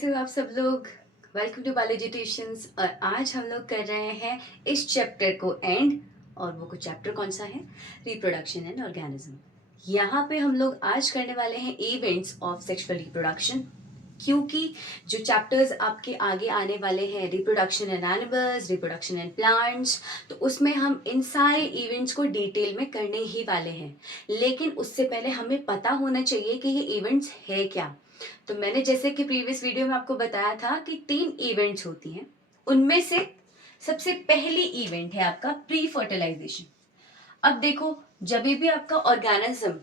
कैसे हो आप सब लोग। Welcome to biology tuitions. और आज हम लोग कर रहे हैं इस चैप्टर को एंड। और वो कुछ चैप्टर कौन सा है? Reproduction and organism. यहाँ पे हम लोग आज करने वाले हैं इवेंट्स ऑफ सेक्सुअल रिप्रोडक्शन, क्योंकि जो चैप्टर्स आपके आगे आने वाले हैं reproduction in animals, reproduction in plants, तो उसमें हम इन सारे इवेंट्स को डिटेल में करने ही वाले हैं। लेकिन उससे पहले हमें पता होना चाहिए कि ये इवेंट्स है क्या। तो मैंने जैसे कि प्रीवियस वीडियो में आपको बताया था कि 3 इवेंट्स होती हैं। उनमें से सबसे पहली इवेंट है आपका प्री फर्टिलाइजेशन। अब देखो, जब भी आपका ऑर्गेनिज्म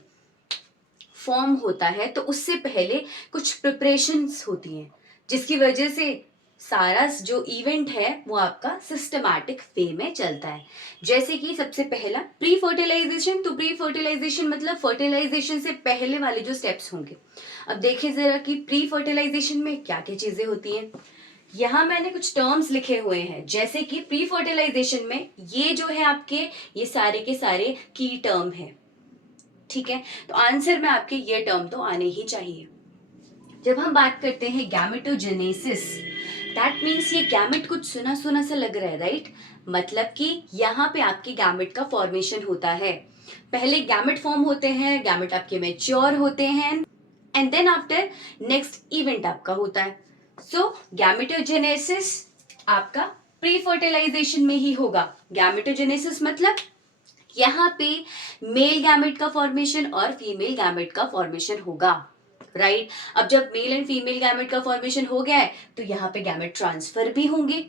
फॉर्म होता है तो उससे पहले कुछ प्रिपरेशंस होती हैं, जिसकी वजह से सारा जो इवेंट है वो आपका सिस्टमैटिक वे में चलता है। जैसे कि सबसे पहला प्री फर्टिलाइजेशन। तो प्री फर्टिलाइजेशन मतलब फर्टिलाइजेशन से पहले वाले जो स्टेप्स होंगे। अब देखिए जरा कि प्री फर्टिलाइजेशन में क्या क्या चीजें होती हैं। यहाँ मैंने कुछ टर्म्स लिखे हुए हैं, जैसे कि प्री फर्टिलाइजेशन में ये जो है आपके, ये सारे के सारे की टर्म है। ठीक है, तो आंसर में आपके ये टर्म तो आने ही चाहिए। जब हम बात करते हैं गैमेटोजेनेसिस, दैट मीन्स ये गैमेट कुछ सुना सुना सा लग रहा है, राइट? मतलब कि यहाँ पे आपके गैमेट का फॉर्मेशन होता है। पहले गैमेट फॉर्म होते हैं, गैमेट आपके मैच्योर होते हैं, and then after next event आपका होता है। सो गैमेटोजेनेसिस आपका प्री फर्टिलाइजेशन में ही होगा। गैमेटोजेनेसिस मतलब यहाँ पे मेल गैमेट का फॉर्मेशन और फीमेल गैमेट का फॉर्मेशन होगा, राइट? अब जब मेल एंड फीमेल गैमेट का फॉर्मेशन हो गया है तो यहाँ पे गैमेट ट्रांसफर भी होंगे।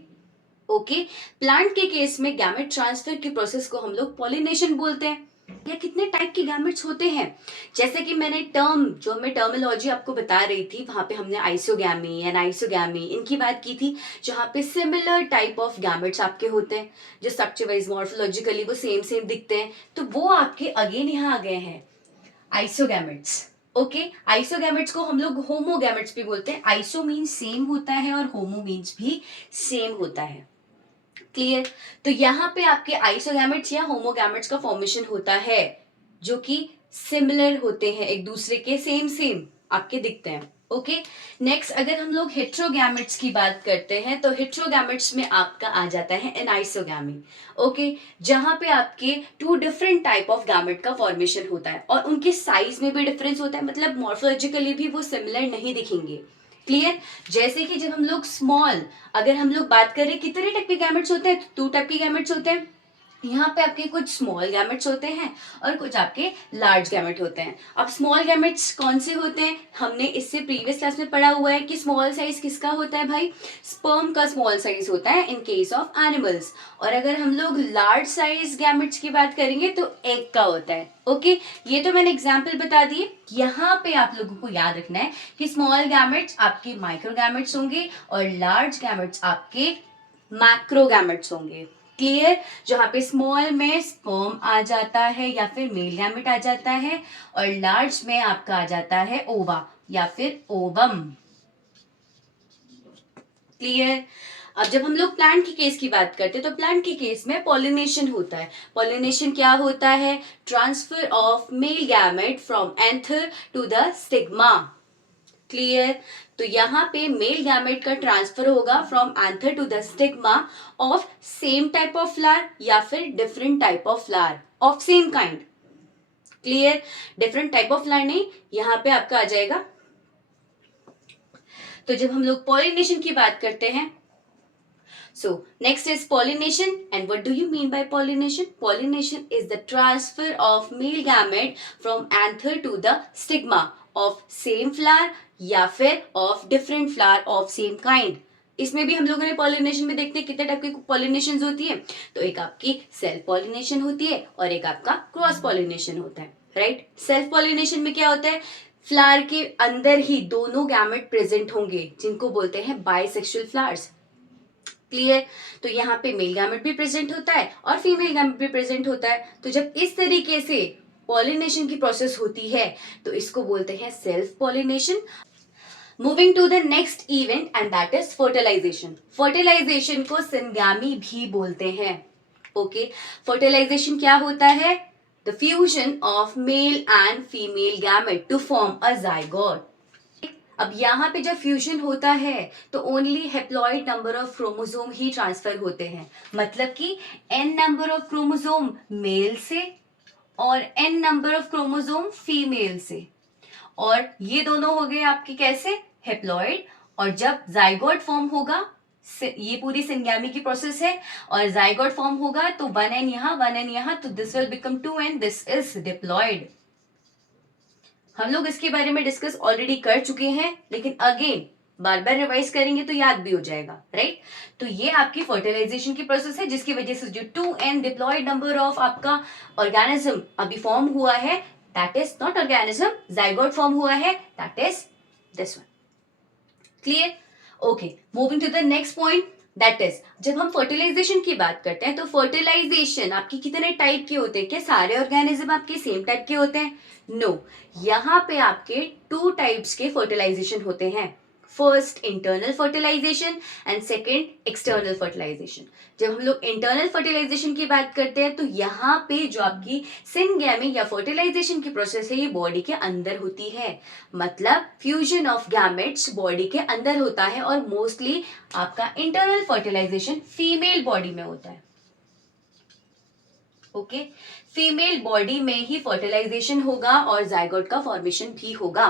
ओके, प्लांट के केस में गैमेट ट्रांसफर की प्रोसेस को हम लोग पॉलिनेशन बोलते हैं। या कितने टाइप के गैमेट्स होते हैं, जैसे कि मैंने मैं टर्मिनोलॉजी आपको बता रही थी, वहां पे हमने आइसोगैमी एंड आइसोगैमी इनकी बात की थी, जहां पे सिमिलर टाइप ऑफ गैमेट्स आपके होते हैं, जो स्ट्रक्चर वाइज मॉर्फोलॉजिकली वो सेम सेम दिखते हैं। तो वो आपके अगेन यहाँ आ गए हैं आइसोगैमेट्स। ओके, आइसोगैमेट्स को हम लोग होमोगैमेट्स भी बोलते हैं। आइसो मीन्स सेम होता है और होमो मीन्स भी सेम होता है। क्लियर? तो यहाँ पे आपके आइसोगैमेट्स या होमोगैमेट्स का फॉर्मेशन होता है, जो कि सिमिलर होते हैं, एक दूसरे के सेम सेम आपके दिखते हैं। ओके, नेक्स्ट अगर हम लोग हेट्रोगैमेट्स की बात करते हैं तो हेट्रोगैमेट्स में आपका आ जाता है एनाइसोगैमी। ओके, जहां पे आपके 2 डिफरेंट टाइप ऑफ गैमेट का फॉर्मेशन होता है और उनके साइज में भी डिफरेंस होता है, मतलब मॉर्फोलॉजिकली भी वो सिमिलर नहीं दिखेंगे। क्लियर? जैसे कि जब हम लोग अगर हम लोग बात करें कितने टाइप के गैमेट्स होते हैं, तो 2 टाइप के गैमेट्स होते हैं। यहाँ पे आपके कुछ स्मॉल गैमेट्स होते हैं और कुछ आपके लार्ज गैमेट होते हैं। अब स्मॉल गैमेट्स कौन से होते हैं? हमने इससे प्रीवियस क्लास में पढ़ा हुआ है कि स्मॉल साइज किसका होता है भाई? स्पर्म का स्मॉल साइज होता है इन केस ऑफ एनिमल्स। और अगर हम लोग लार्ज साइज गैमेट्स की बात करेंगे तो एग का होता है। ओके, ये तो मैंने एग्जाम्पल बता दिए। यहाँ पे आप लोगों को याद रखना है कि स्मॉल गैमेट्स आपके माइक्रो गैमेट्स होंगे और लार्ज गैमेट्स आपके मैक्रो गैमेट्स होंगे। क्लियर? जहां पे स्मॉल में स्पर्म आ जाता है या फिर मेल गैमेट आ जाता है, और लार्ज में आपका आ जाता है ओवा या फिर ओवम। क्लियर? अब जब हम लोग प्लांट के केस की बात करते हैं तो प्लांट के केस में पॉलिनेशन होता है। पॉलिनेशन क्या होता है? Transfer of male gamete from anther to the stigma. Clear? तो यहाँ पे मेल गैमेट का ट्रांसफर होगा from anther to the stigma of same type of flower या फिर different type of flower of same kind. Clear? Different type of flower नहीं, यहाँ पे आपका आ जाएगा। तो जब हम लोग पॉलिनेशन की बात करते हैं, so next is pollination. And what do you mean by pollination? Pollination is the transfer of male gamete from anther to the stigma of same flower या फिर of different flower of same kind. इसमें भी हम लोगों ने pollination में देखते हैं कितने टाइप की पॉलिनेशन होती है। तो एक आपकी सेल्फ पॉलिनेशन होती है और एक आपका क्रॉस पॉलिनेशन होता है, राइट? सेल्फ पॉलिनेशन में क्या होता है? फ्लावर के अंदर ही दोनों गैमेट प्रेजेंट होंगे, जिनको बोलते हैं बाइसेक्सुअल फ्लावर्स। क्लियर? तो यहाँ पे मेल गैमेट भी प्रेजेंट होता है और फीमेल गैमेट भी प्रेजेंट होता है। तो जब इस तरीके से पॉलिनेशन की प्रोसेस होती है तो इसको बोलते हैं self pollination. Moving to the next event and that is fertilisation. Fertilisation को सिंगामी भी बोलते हैं। ओके, फर्टिलाइजेशन क्या होता है? The fusion of male and female gamete to form a zygote. अब यहाँ पे जब फ्यूजन होता है तो only haploid number of chromosome ही ट्रांसफर होते हैं, मतलब कि n number of chromosome male से और n number of chromosome female से, और ये दोनों हो गए आपके कैसे हेप्लॉइड। और जब जाइगोट फॉर्म होगा, ये पूरी सिंगैमी की प्रोसेस है, और जाइगोट फॉर्म होगा तो 1n यहाँ 1n यहाँ, तो this will become 2n, this is diploid. हम लोग इसके बारे में डिस्कस ऑलरेडी कर चुके हैं, लेकिन अगेन बार बार रिवाइज करेंगे तो याद भी हो जाएगा, राइट। तो ये आपकी फर्टिलाइजेशन की प्रोसेस है, जिसकी वजह से जो 2n डिप्लॉयड नंबर ऑफ आपका ऑर्गेनिज्म अभी फॉर्म हुआ है, that is not organism, zygote form हुआ है, that is this one. Clear? Okay, moving to the next point, that is जब हम फर्टिलाइजेशन की बात करते हैं तो फर्टिलाइजेशन आपकी कितने टाइप के होते हैं? क्या सारे ऑर्गेनिज्म आपके सेम टाइप के होते हैं? नो, यहाँ पे आपके 2 टाइप्स के फर्टिलाइजेशन होते हैं। First internal fertilisation and second external fertilisation. जब हम लोग इंटरनल फर्टिलाइजेशन की बात करते हैं तो यहाँ पे जो आपकी सिनगैमी या फर्टिलाइजेशन की प्रोसेस है ये बॉडी के अंदर होती है, मतलब फ्यूजन ऑफ गैमेट्स बॉडी के अंदर होता है, और मोस्टली आपका इंटरनल फर्टिलाइजेशन फीमेल बॉडी में होता है। ओके, फीमेल बॉडी में ही फर्टिलाइजेशन होगा और जाइगोट का फॉर्मेशन भी होगा।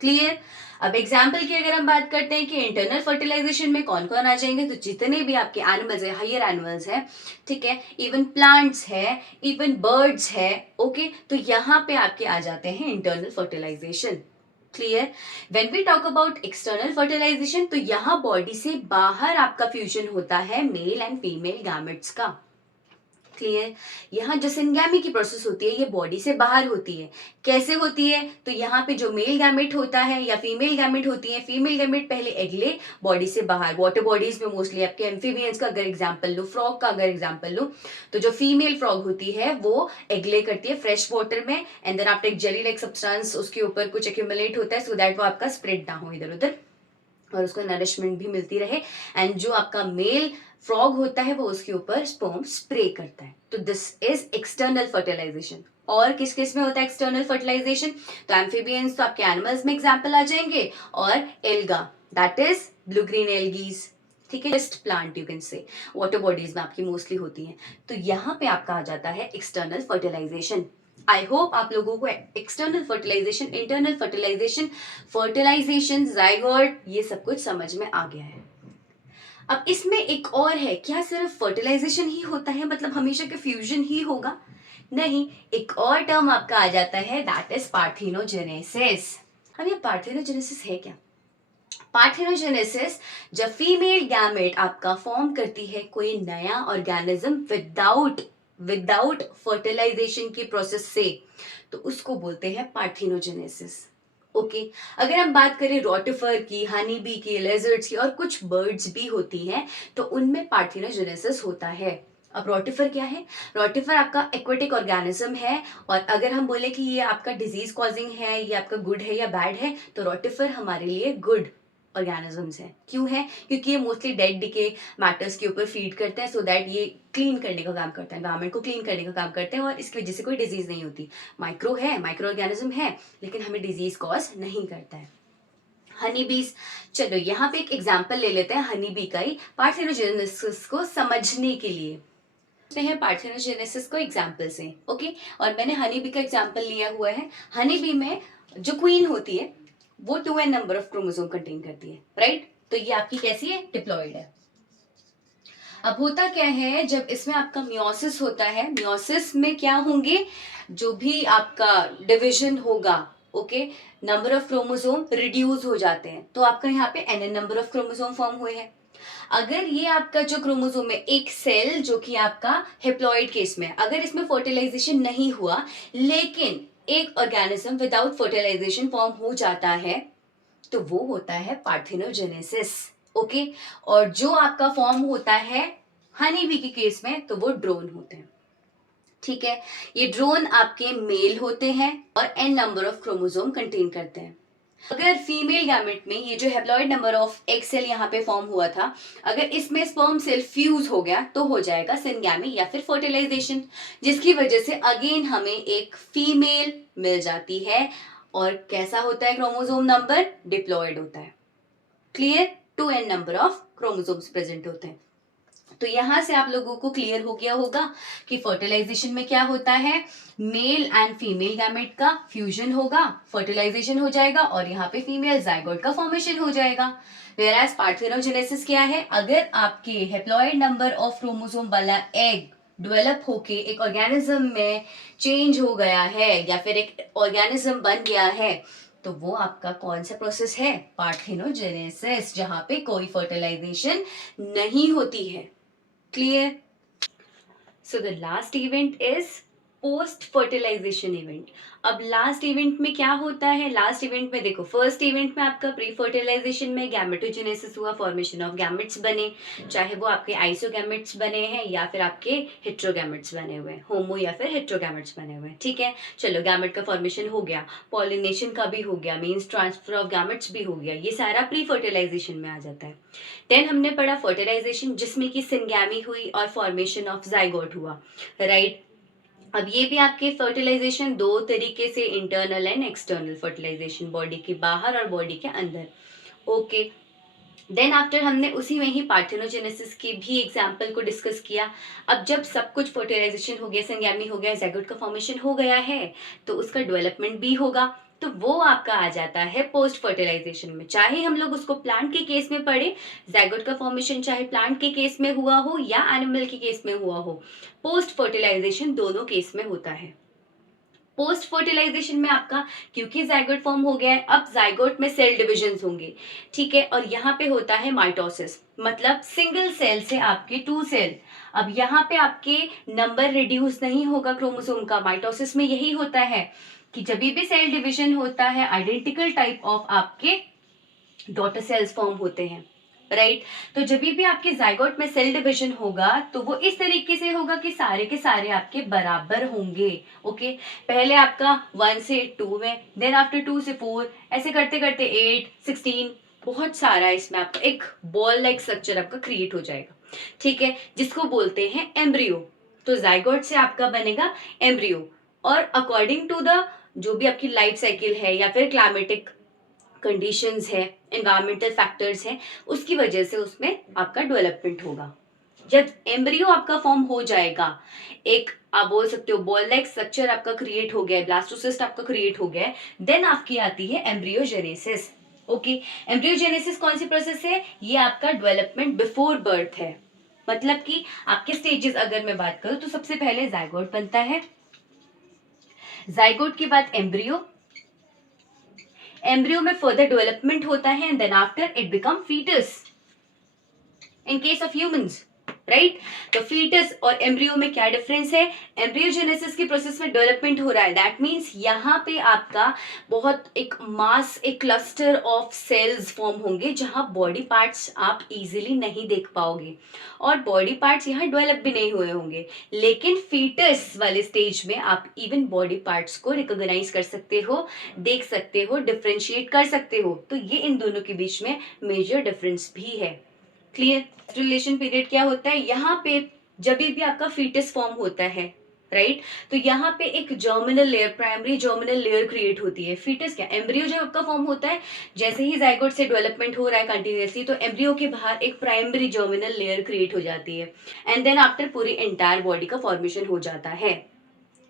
क्लियर? अब एग्जाम्पल की अगर हम बात करते हैं कि इंटरनल फर्टिलाइजेशन में कौन कौन आ जाएंगे, तो जितने भी आपके एनिमल्स है, हायर एनिमल्स है, ठीक है, इवन प्लांट्स है, इवन बर्ड्स है, ओके, तो यहाँ पे आपके आ जाते हैं internal fertilisation. Clear? When we talk about external fertilisation, तो यहाँ बॉडी से बाहर आपका फ्यूजन होता है मेल एंड फीमेल गैमेट्स का। क्लियर? यहाँ जो सिनगैमी की प्रोसेस होती है ये बॉडी से बाहर होती है। कैसे होती है? तो यहाँ पे जो मेल गैमेट होता है या फीमेल गैमेट होती है, फीमेल गैमेट पहले एगले बॉडी से बाहर, वाटर बॉडीज में मोस्टली आपके एम्फीबियंस का अगर एग्जांपल लो, फ्रॉग का अगर एग्जांपल लो, तो जो फीमेल फ्रॉग होती है वो एगले करती है फ्रेश वाटर में, एंड देन आफ्टर एक जेली लाइक सब्सटेंस उसके ऊपर कुछ एक्यूमुलेट होता है, सो दैट वो आपका स्प्रेड ना हो इधर उधर और उसको नरिशमेंट भी मिलती रहे, एंड जो आपका मेल फ्रॉग होता है वो उसके ऊपर स्पर्म स्प्रे करता है। तो दिस इज एक्सटर्नल फर्टिलाइजेशन। और किस किस में होता है एक्सटर्नल फर्टिलाइजेशन? तो एम्फीबियंस तो आपके एनिमल्स में एग्जांपल आ जाएंगे, और alga that is blue green algae, ठीक है, just plant you can say, water bodies में आपकी मोस्टली होती हैं। तो यहाँ पे आपका आ जाता है एक्सटर्नल फर्टिलाइजेशन। आई होप आप लोगों को external fertilisation, internal fertilisation, fertilisation, zygote, ये सब कुछ समझ में आ गया है। अब इसमें एक और है, क्या सिर्फ फर्टिलाइजेशन ही होता है, मतलब हमेशा के फ्यूजन ही होगा? नहीं, एक और टर्म आपका आ जाता है, दैट इज पार्थेनोजेनेसिस। अब ये पार्थेनोजेनेसिस है क्या? पार्थेनोजेनेसिस जब फीमेल गैमेट आपका फॉर्म करती है कोई नया ऑर्गेनिज्म विदाउट फर्टिलाइजेशन की प्रोसेस से, तो उसको बोलते हैं पार्थेनोजेनेसिस। ओके, अगर हम बात करें रोटिफर की, हनी बी की, लेजर्ड्स की, और कुछ बर्ड्स भी होती हैं, तो उनमें पार्थेनोजेनेसिस होता है। अब रोटिफर क्या है? रोटिफर आपका एक्वेटिक ऑर्गेनिज्म है, और अगर हम बोले कि ये आपका डिजीज कॉजिंग है, ये आपका गुड है या बैड है, तो रोटिफर हमारे लिए गुड ऑर्गेनिजम्स हैं। क्यों है? क्योंकि ये मोस्टली डेड डिके मैटर्स के ऊपर फीड करते हैं, सो दैट ये क्लीन करने का काम करता है, एनवायरमेंट को क्लीन करने का काम करते हैं, और इसकी वजह से कोई डिजीज नहीं होती। माइक्रो ऑर्गेनिज्म है, लेकिन हमें डिजीज कॉज नहीं करता है। हनी बीज, चलो यहाँ पे एक एग्जाम्पल ले लेते हैं हनी बी का ही, पार्थेनोजेनेसिस को समझने के लिए हैं पार्थेनोजेनेसिस को एग्जाम्पल से। ओके, और मैंने हनी बी का एग्जाम्पल लिया हुआ है। हनी बी में जो क्वीन होती है वो 2n number of chromosome contain करती है, राइट? तो ये आपकी कैसी है? डिप्लॉयड है। अब होता क्या है, जब इसमें आपका मियोसिस होता है, मियोसिस में क्या होंगे, जो भी आपका डिवीजन होगा, okay, number of chromosome reduce हो जाते हैं, तो आपका यहाँ पे nn number of chromosome form हुए हैं। अगर ये आपका जो क्रोमोसोम है, एक सेल जो कि आपका हेप्लॉइड केस में, अगर इसमें फर्टिलाइजेशन नहीं हुआ, लेकिन एक ऑर्गेनिज्म विदाउट फर्टिलाइजेशन फॉर्म हो जाता है, तो वो होता है पार्थेनोजेनेसिस। ओके, और जो आपका फॉर्म होता है हनी बी के केस में, तो वो ड्रोन होते हैं। ठीक है, ये ड्रोन आपके मेल होते हैं और n number of chromosome contain करते हैं। अगर फीमेल गैमेट में ये जो हेप्लॉइड नंबर ऑफ एक सेल यहाँ पे फॉर्म हुआ था, अगर इसमें स्पर्म सेल फ्यूज हो गया तो हो जाएगा सिनगैमी या फिर फर्टिलाइजेशन, जिसकी वजह से अगेन हमें एक फीमेल मिल जाती है और कैसा होता है क्रोमोसोम नंबर? डिप्लॉयड होता है। Clear? 2n number of chromosomes present होते हैं। तो यहां से आप लोगों को क्लियर हो गया होगा कि फर्टिलाइजेशन में क्या होता है, मेल एंड फीमेल गैमेट का फ्यूजन होगा, फर्टिलाइजेशन हो जाएगा और यहाँ पे फीमेल जाइगोट का फॉर्मेशन हो जाएगा। वेयरएज पार्थेनोजेनेसिस क्या है, अगर आपके हेप्लॉइड नंबर ऑफ क्रोमोसोम वाला एग डेवलप होके एक ऑर्गेनिज्म में चेंज हो गया है या फिर एक ऑर्गेनिज्म बन गया है, तो वो आपका कौन सा प्रोसेस है? पार्थेनोजेनेसिस, जहां पे कोई फर्टिलाइजेशन नहीं होती है। Clear? So the last event is post fertilisation event. अब लास्ट इवेंट में क्या होता है? लास्ट इवेंट में देखो, फर्स्ट इवेंट में आपका प्री फर्टिलाइजेशन में गैमेटोजेनेसिस हुआ, फॉर्मेशन ऑफ गैमेट्स बने, चाहे वो आपके आइसोगैमेट्स बने हैं या फिर आपके हेट्रोगैमेट्स बने हुए हैं, होमो या फिर हेट्रोगैमेट्स बने हुए हैं। ठीक है, चलो गैमेट का फॉर्मेशन हो गया, पॉलिनेशन का भी हो गया, मीन्स ट्रांसफर ऑफ गैमेट्स भी हो गया, ये सारा प्री फर्टिलाइजेशन में आ जाता है। देन हमने पढ़ा फर्टिलाइजेशन, जिसमें कि सिंगैमी हुई और फॉर्मेशन ऑफ जाइगोट हुआ, राइट। अब ये भी आपके फर्टिलाइजेशन दो तरीके से, internal and external fertilisation, body के बाहर और बॉडी के अंदर। ओके, देन आफ्टर हमने उसी में ही पार्थेनोजेनेसिस के भी एग्जाम्पल को डिस्कस किया। अब जब सब कुछ फर्टिलाइजेशन हो गया, संगैमी हो गया, ज़ाइगोट का फॉर्मेशन हो गया है, तो उसका डेवलपमेंट भी होगा, तो वो आपका आ जाता है पोस्ट फर्टिलाइजेशन में। चाहे हम लोग उसको प्लांट के केस में पढ़े, ज़ाइगोट का फॉर्मेशन चाहे प्लांट के केस में हुआ हो या एनिमल के केस में हुआ हो, पोस्ट फर्टिलाइजेशन दोनों केस में होता है। पोस्ट फर्टिलाइजेशन में आपका, क्योंकि जाइगोट फॉर्म हो गया है, अब जाइगोट में सेल डिविजन्स होंगे, ठीक है, और यहाँ पे होता है माइटोसिस, मतलब सिंगल सेल से आपके 2 सेल। अब यहाँ पे आपके नंबर रिड्यूस नहीं होगा क्रोमोसोम का, माइटोसिस में यही होता है कि जब भी सेल डिविजन होता है, आइडेंटिकल टाइप ऑफ आपके डॉटर सेल्स फॉर्म होते हैं, राइट। तो जब भी आपके जाइगोट में सेल डिवीजन होगा तो वो इस तरीके से होगा कि सारे के सारे आपके बराबर होंगे। ओके, पहले आपका 1 से 2 में, देन आफ्टर 2 से 4, ऐसे करते करते 8, 16, बहुत सारा इसमें आपका एक बॉल लाइक स्ट्रक्चर आपका क्रिएट हो जाएगा, ठीक है, जिसको बोलते हैं एम्ब्रियो। तो जाइगोट से आपका बनेगा एम्ब्रियो, और अकॉर्डिंग टू द जो भी आपकी लाइफ साइकिल है या फिर क्लाइमेटिक कंडीशंस है, एनवायरमेंटल फैक्टर्स हैं, उसकी वजह से उसमें आपका डेवलपमेंट होगा। जब एम्ब्रियो आपका फॉर्म हो जाएगा, एक आप बोल सकते हो बॉल लाइक स्ट्रक्चर आपका क्रिएट हो गया है, ब्लास्टोसिस्ट आपका क्रिएट हो गया है, देन आपकी आती है एम्ब्रियोजेनेसिस। ओके, एम्ब्रियोजेनेसिस कौन सी प्रोसेस है? ये आपका डेवलपमेंट बिफोर बर्थ है। मतलब कि आपके स्टेजेस अगर मैं बात करूं तो सबसे पहले जाइगोट बनता है, जाइगोट के बाद एम्ब्रियो, एम्ब्रियो में फर्दर डेवलपमेंट होता है and then after it become foetus in case of humans, right. तो फीटस और एम्ब्रियो में क्या डिफरेंस है? एम्ब्रियोजेनेसिस के प्रोसेस में डेवलपमेंट हो रहा है, दैट मीन्स यहाँ पे आपका बहुत एक मास, एक क्लस्टर ऑफ सेल्स फॉर्म होंगे जहां बॉडी पार्ट्स आप इजीली नहीं देख पाओगे और बॉडी पार्ट्स यहाँ डेवलप भी नहीं हुए होंगे, लेकिन फीटस वाले स्टेज में आप इवन बॉडी पार्ट्स को रिकॉग्नाइज कर सकते हो, देख सकते हो, डिफ्रेंशिएट कर सकते हो। तो ये इन दोनों के बीच में मेजर डिफरेंस भी है। क्लियर? रिलेशन पीरियड क्या होता है? यहाँ पे जब भी आपका फीटस फॉर्म होता है, राइट, तो यहाँ पे एक germinal layer, primary germinal layer create होती है। फीटस क्या, एम्ब्रियो जब आपका फॉर्म होता है, जैसे ही जाइगोट से डेवलपमेंट हो रहा है कंटिन्यूअसली, तो एम्ब्रियो के बाहर एक प्राइमरी जर्मिनल लेयर क्रिएट हो जाती है एंड देन आफ्टर पूरी एंटायर बॉडी का फॉर्मेशन हो जाता है।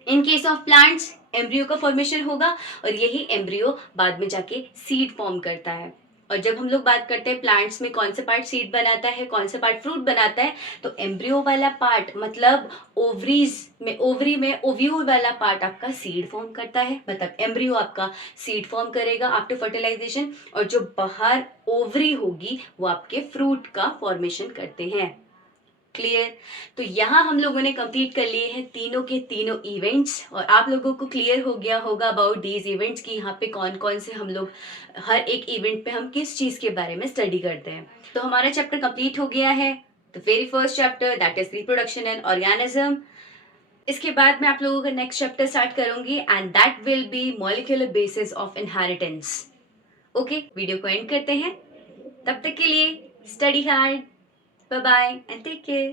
इन केस ऑफ प्लांट्स एम्ब्रियो का फॉर्मेशन होगा और यही एम्ब्रियो बाद में जाके सीड फॉर्म करता है। और जब हम लोग बात करते हैं प्लांट्स में कौन सा पार्ट सीड बनाता है, कौन सा पार्ट फ्रूट बनाता है, तो एम्ब्रियो वाला पार्ट मतलब ओवरीज में, ओवरी में ओव्यूल वाला पार्ट आपका सीड फॉर्म करता है, मतलब एम्ब्रियो आपका सीड फॉर्म करेगा आफ्टर फर्टिलाइजेशन, और जो बाहर ओवरी होगी वो आपके फ्रूट का फॉर्मेशन करते हैं। क्लियर? तो यहाँ हम लोगों ने कंप्लीट कर लिए हैं तीनों के तीनों इवेंट्स, और आप लोगों को क्लियर हो गया होगा अबाउट दीज इवेंट्स कि यहाँ पे कौन कौन से हम लोग हर एक इवेंट पे हम किस चीज के बारे में स्टडी करते हैं। तो हमारा चैप्टर कंप्लीट हो गया है, the very first chapter, that is reproduction and organism. इसके बाद मैं आप लोगों का नेक्स्ट चैप्टर स्टार्ट करूंगी and that will be molecular basis of inheritance. Okay, video को एंड करते हैं, तब तक के लिए study hard, bye bye and take care.